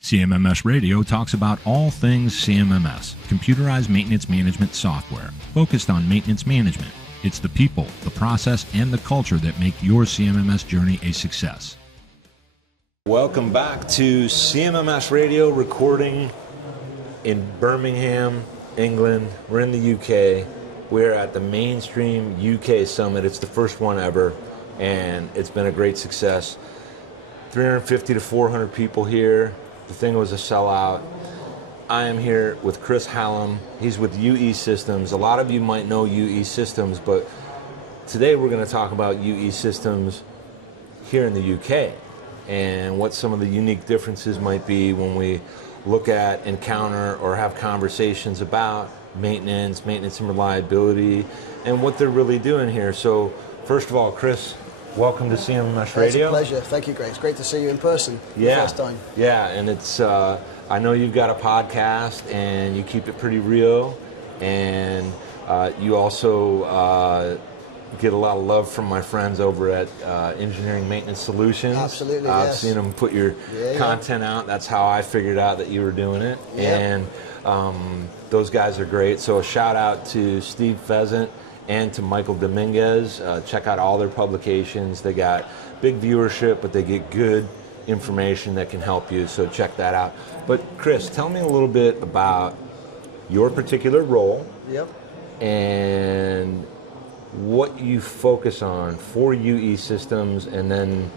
CMMS Radio talks about all things CMMS, computerized maintenance management software, focused on maintenance management. It's the people, the process, and the culture that make your CMMS journey a success. Welcome back to CMMS Radio, recording in Birmingham, England. We're in the UK. We're at the Mainstream UK Summit. It's the first one ever, and it's been a great success. 350 to 400 people here. The thing was a sellout. I am here with Chris Hallum. He's with UE Systems. A lot of you might know UE Systems, but today we're going to talk about UE Systems here in the UK and what some of the unique differences might be when we look at, encounter, or have conversations about maintenance and reliability, and what they're really doing here. So, first of all, Chris, welcome to CMMS Radio. It's a pleasure. Thank you, Grace. Great to see you in person. Yeah. First time. Yeah, and it's, I know you've got a podcast and you keep it pretty real, and you also get a lot of love from my friends over at Engineering Maintenance Solutions. Absolutely, I've yes. seen them put your content out. That's how I figured out that you were doing it. Yep. And those guys are great. So a shout out to Steve Pheasant and to Michael Dominguez. Check out all their publications. They got big viewership, but they get good information that can help you, so check that out. But Chris, tell me a little bit about your particular role. Yep. And what you focus on for UE Systems, and then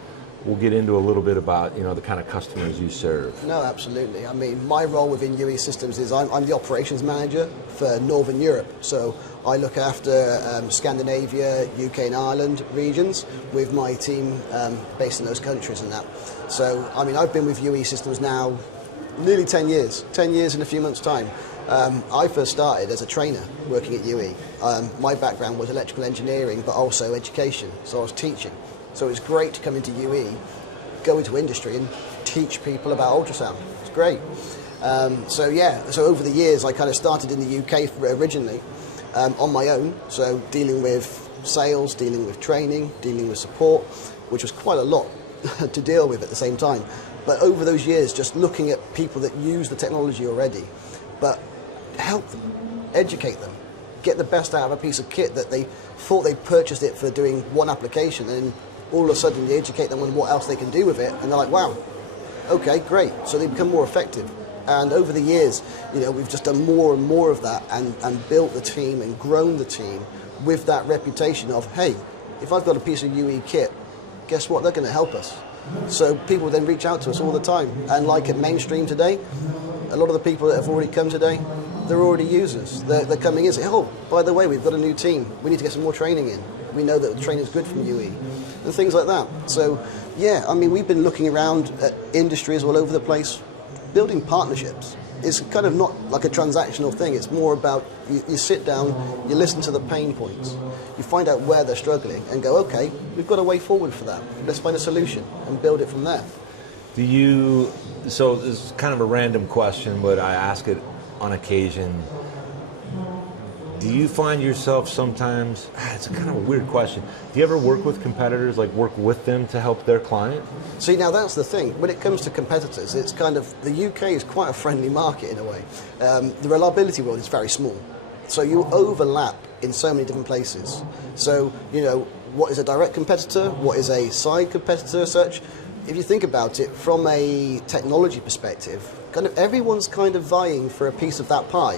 we'll get into a little bit about, you know, the kind of customers you serve. No, absolutely. I mean, my role within UE Systems is I'm the operations manager for Northern Europe. So I look after Scandinavia, UK and Ireland regions with my team based in those countries and that. So, I mean, I've been with UE Systems now nearly 10 years. 10 years in a few months' time. I first started as a trainer working at UE. My background was electrical engineering, but also education, so I was teaching. So it was great to come into UE, go into industry and teach people about ultrasound. It's great. So over the years I kind of started in the UK originally on my own, so dealing with sales, dealing with training, dealing with support, which was quite a lot to deal with at the same time. But over those years, just looking at people that use the technology already, but help them, educate them, get the best out of a piece of kit that they thought they purchased it for doing one application, and all of a sudden you educate them on what else they can do with it, and they're like, wow, okay, great. So they become more effective. And over the years, you know, we've just done more and more of that, and built the team and grown the team with that reputation of, hey, if I've got a piece of UE kit, guess what, they're going to help us. So people then reach out to us all the time. And like at Mainstream today, a lot of the people that have already come today, they're already users. They're coming in and saying, oh, by the way, we've got a new team. We need to get some more training in. We know that the training is good from UE. And things like that. So, yeah, I mean, we've been looking around at industries all over the place. Building partnerships is kind of not like a transactional thing. It's more about you sit down, you listen to the pain points, you find out where they're struggling and go, okay, we've got a way forward for that. Let's find a solution and build it from there. So this is kind of a random question, but I ask it on occasion. Do you find yourself sometimes, it's a kind of a weird question, do you ever work with competitors, like work with them to help their client? See, now that's the thing. When it comes to competitors, it's kind of, the UK is quite a friendly market in a way. The reliability world is very small. So you overlap in so many different places. So, you know, what is a direct competitor? What is a side competitor as such? If you think about it from a technology perspective, kind of everyone's kind of vying for a piece of that pie,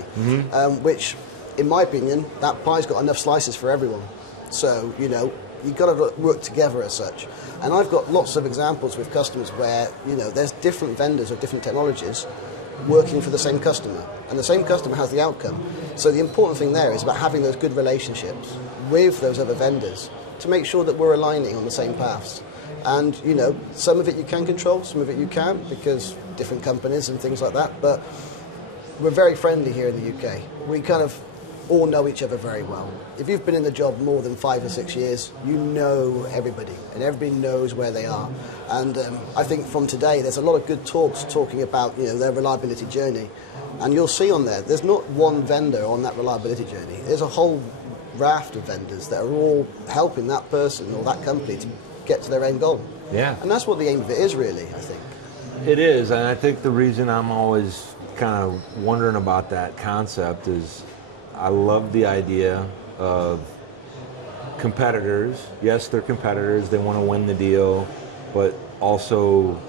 which, in my opinion, that pie's got enough slices for everyone. So, you know, you've got to work together as such. And I've got lots of examples with customers where, you know, there's different vendors of different technologies working for the same customer, and the same customer has the outcome. So the important thing there is about having those good relationships with those other vendors to make sure that we're aligning on the same paths. And, you know, some of it you can control, some of it you can't, because different companies and things like that, but we're very friendly here in the UK. We kind of all know each other very well. If you've been in the job more than 5 or 6 years, you know everybody, and everybody knows where they are. And I think from today, there's a lot of good talks talking about, you know, their reliability journey. And you'll see on there's not one vendor on that reliability journey. There's a whole raft of vendors that are all helping that person or that company to get to their end goal. Yeah. And that's what the aim of it is, really, I think. It is, and I think the reason I'm always kind of wondering about that concept is I love the idea of competitors. Yes, they're competitors, they want to win the deal, but also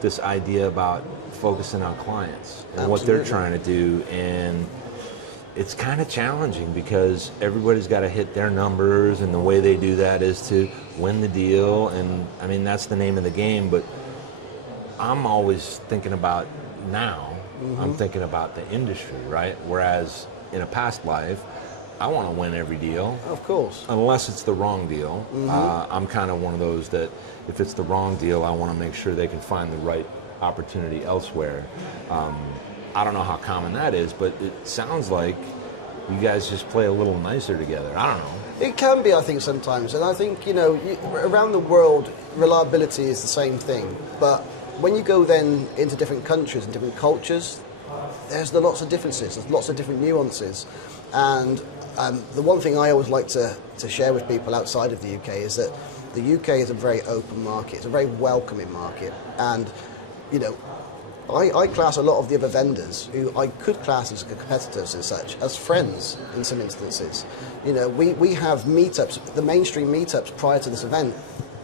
this idea about focusing on clients and Absolutely. what they're trying to do. And it's kind of challenging because everybody's got to hit their numbers, and the way they do that is to win the deal. And I mean, that's the name of the game, but I'm always thinking about now, I'm thinking about the industry, right? Whereas in a past life, I want to win every deal. Of course. Unless it's the wrong deal. I'm kind of one of those that if it's the wrong deal, I want to make sure they can find the right opportunity elsewhere. I don't know how common that is, but it sounds like you guys just play a little nicer together. I don't know. It can be, I think, sometimes. And I think, around the world, reliability is the same thing. But when you go then into different countries and different cultures, there's lots of differences, there's lots of different nuances. And the one thing I always like to share with people outside of the UK is that the UK is a very open market, it's a very welcoming market. And, I class a lot of the other vendors, who I could class as competitors and such, as friends in some instances. We have meetups, the mainstream meetups prior to this event.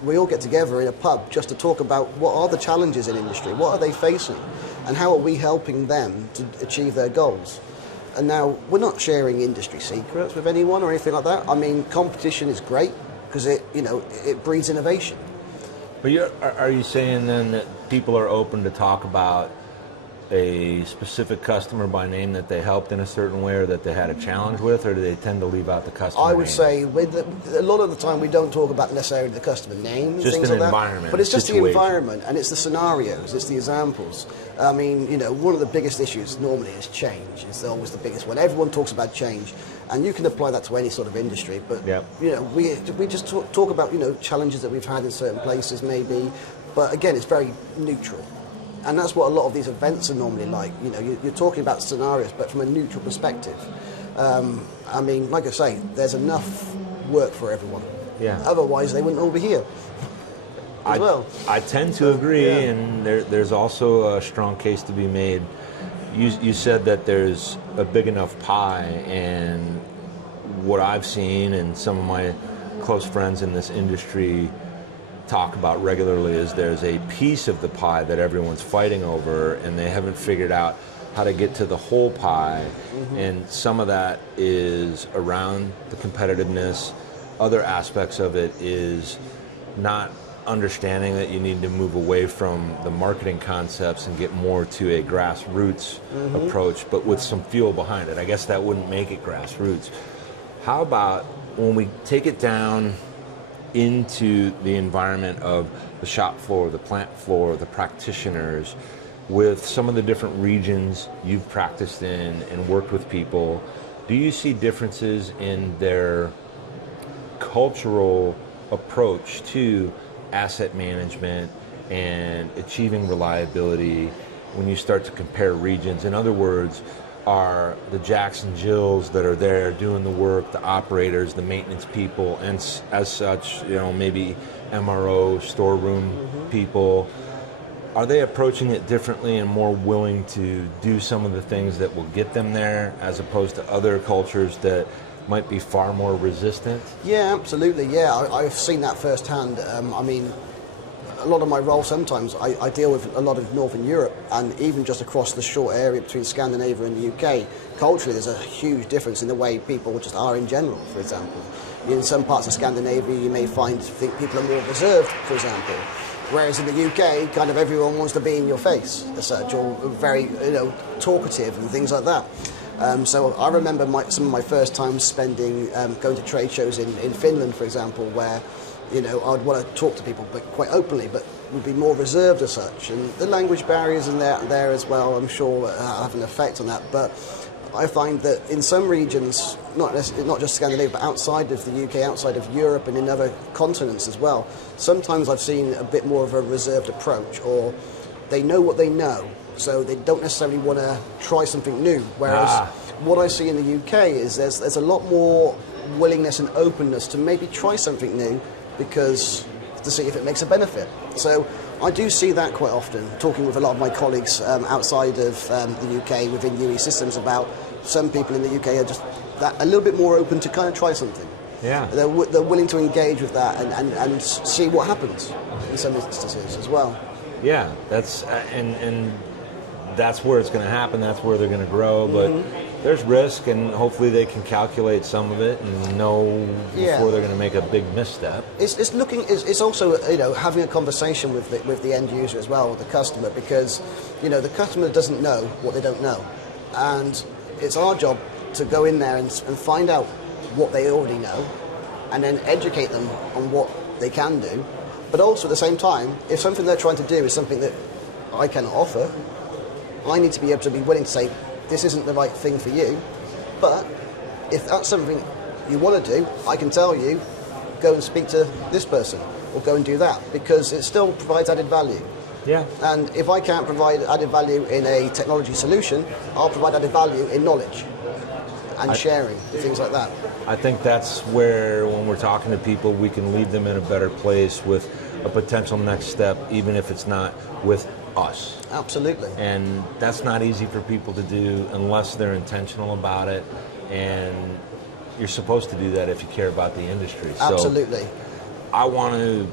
We all get together in a pub just to talk about what are the challenges in industry, what are they facing, and how are we helping them to achieve their goals. And now, we're not sharing industry secrets with anyone or anything like that. I mean, competition is great because it breeds innovation. But are you saying then that people are open to talk about a specific customer by name that they helped in a certain way or that they had a challenge with, or do they tend to leave out the customer I would name? say a lot of the time we don't talk about necessarily the customer name and just things an like environment, that. But it's just situation. the environment and it's the scenarios, it's the examples. I mean, one of the biggest issues normally is change. It's always the biggest one. Everyone talks about change, and you can apply that to any sort of industry. But Yep. We just talk about challenges that we've had in certain places maybe. But again, it's very neutral. And that's what a lot of these events are normally like. You're talking about scenarios, but from a neutral perspective. I mean, like I say, there's enough work for everyone. Yeah. Otherwise, they wouldn't all be here as well. I tend to agree, and there's also a strong case to be made. You said that there's a big enough pie, and what I've seen and some of my close friends in this industry talk about regularly is there's a piece of the pie that everyone's fighting over, and they haven't figured out how to get to the whole pie. And some of that is around the competitiveness. Other aspects of it is not understanding that you need to move away from the marketing concepts and get more to a grassroots approach, but with some fuel behind it. I guess that wouldn't make it grassroots. How about when we take it down into the environment of the shop floor, the plant floor, the practitioners, with some of the different regions you've practiced in and worked with people, do you see differences in their cultural approach to asset management and achieving reliability when you start to compare regions? In other words, are the Jacks and Jills that are there doing the work, the operators, the maintenance people, and as such, maybe MRO, storeroom people, are they approaching it differently and more willing to do some of the things that will get them there as opposed to other cultures that might be far more resistant? Yeah, absolutely. Yeah, I've seen that firsthand. I mean, a lot of my role sometimes, I deal with a lot of Northern Europe, and even just across the short area between Scandinavia and the UK, culturally there's a huge difference in the way people just are in general, for example. In some parts of Scandinavia you may think people are more reserved, for example, whereas in the UK, kind of everyone wants to be in your face as such, or very talkative and things like that. So I remember some of my first times spending going to trade shows in Finland, for example, where I'd want to talk to people, but quite openly, but would be more reserved as such. And the language barriers in there as well, I'm sure, have an effect on that. But I find that in some regions, not just Scandinavia, but outside of the UK, outside of Europe, and in other continents as well, sometimes I've seen a bit more of a reserved approach, or they know what they know, so they don't necessarily want to try something new. Whereas what I see in the UK is there's a lot more willingness and openness to maybe try something new, because to see if it makes a benefit. So I do see that quite often, talking with a lot of my colleagues outside of the UK within UE Systems about some people in the UK are just a little bit more open to kind of try something. Yeah. They're willing to engage with that and see what happens in some instances as well. Yeah, that's and that's where it's going to happen. That's where they're going to grow. But there's risk, and hopefully they can calculate some of it and know before they're going to make a big misstep. It's also having a conversation with the end user as well, with the customer, because the customer doesn't know what they don't know, and it's our job to go in there and find out what they already know, and then educate them on what they can do. But also at the same time, if something they're trying to do is something that I cannot offer, I need to be able to be willing to say, this isn't the right thing for you, but if that's something you want to do, I can tell you, go and speak to this person, or go and do that, because it still provides added value. Yeah. And if I can't provide added value in a technology solution, I'll provide added value in knowledge and sharing, things like that. I think that's where, when we're talking to people, we can leave them in a better place with a potential next step, even if it's not with us. Absolutely. And that's not easy for people to do unless they're intentional about it, and you're supposed to do that if you care about the industry. Absolutely. So I want to,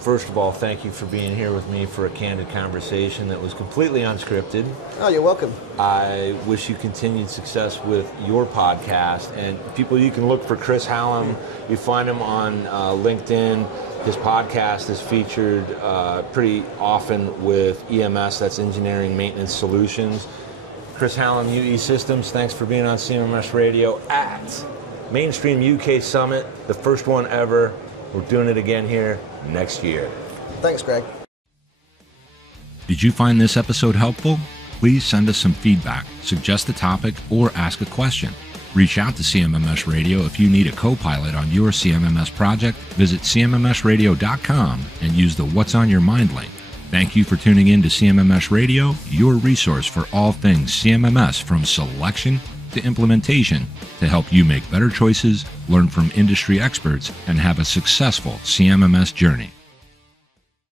first of all, thank you for being here with me for a candid conversation that was completely unscripted. Oh, you're welcome. I wish you continued success with your podcast. And people, you can look for Chris Hallum. You find him on LinkedIn. His podcast is featured pretty often with EMS, that's Engineering Maintenance Solutions. Chris Hallum UE Systems, thanks for being on CMMS Radio at Mainstream UK Summit, the first one ever. We're doing it again here next year. Thanks, Greg. Did you find this episode helpful? Please send us some feedback, suggest a topic, or ask a question. Reach out to CMMS Radio if you need a co-pilot on your CMMS project. Visit CMMSradio.com and use the What's on Your Mind link. Thank you for tuning in to CMMS Radio, your resource for all things CMMS, from selection to implementation, to help you make better choices, learn from industry experts, and have a successful CMMS journey.